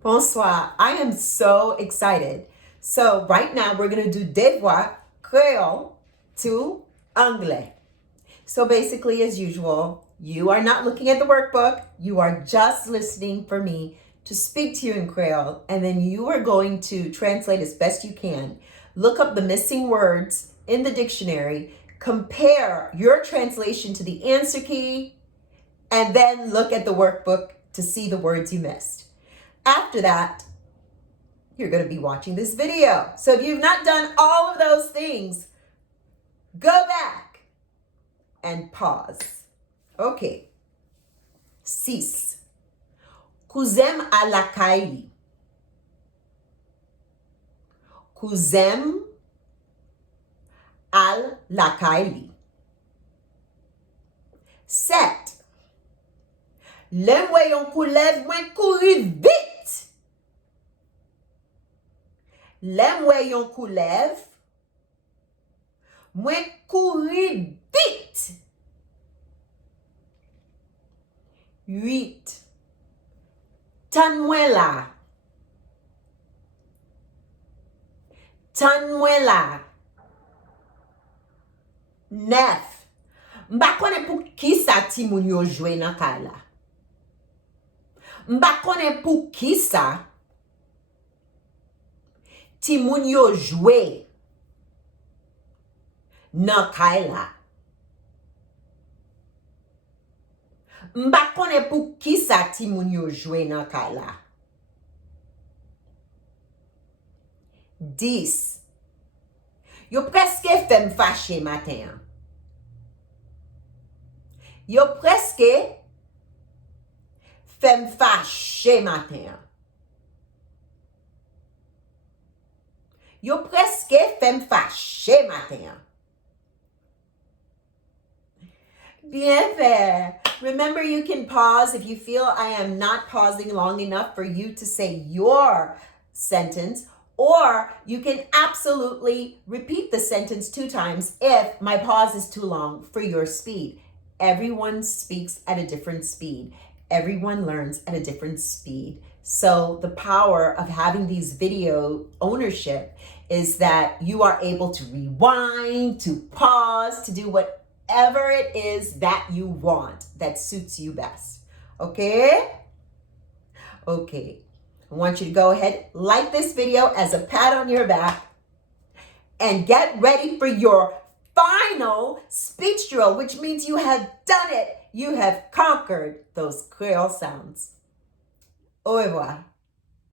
Bonsoir. I am so excited. So right now we're going to do devoir Creole to anglais. So basically, as usual, you are not looking at the workbook. You are just listening for me to speak to you in Creole, and then you are going to translate as best you can. Look up the missing words in the dictionary, compare your translation to the answer key, and then look at the workbook to see the words you missed. After that, you're going to be watching this video. So if you've not done all of those things, go back and pause. Okay. 6. Kouzem à la caille. Kouzem à la caille. 7. Le mwen koulev mwen kouri vite. Le mwen koulev mwen kouri vite. 8. Tan mwen la. Tan mwen la. 9. Mba konen pou ki sa ti moun yo jwe nan ka la. Mba konen pou ki sa ti moun yo jwe nan ka la. Mba konen pou ki sa ti moun yo jwe nan ka la. 10. Yo preske fem fache matin. Yo preske fem fache matin. Yo preske fem fache matin. Bien fait. Remember, you can pause if you feel I am not pausing long enough for you to say your sentence, or you can absolutely repeat the sentence 2 times if my pause is too long for your speed. Everyone speaks at a different speed. Everyone learns at a different speed. So the power of having these video ownership is that you are able to rewind, to pause, to do whatever it is that you want, that suits you best. Okay? Okay. I want you to go ahead, like this video as a pat on your back, and get ready for your final speech drill, which means you have done it. You have conquered those Creole sounds. Au revoir.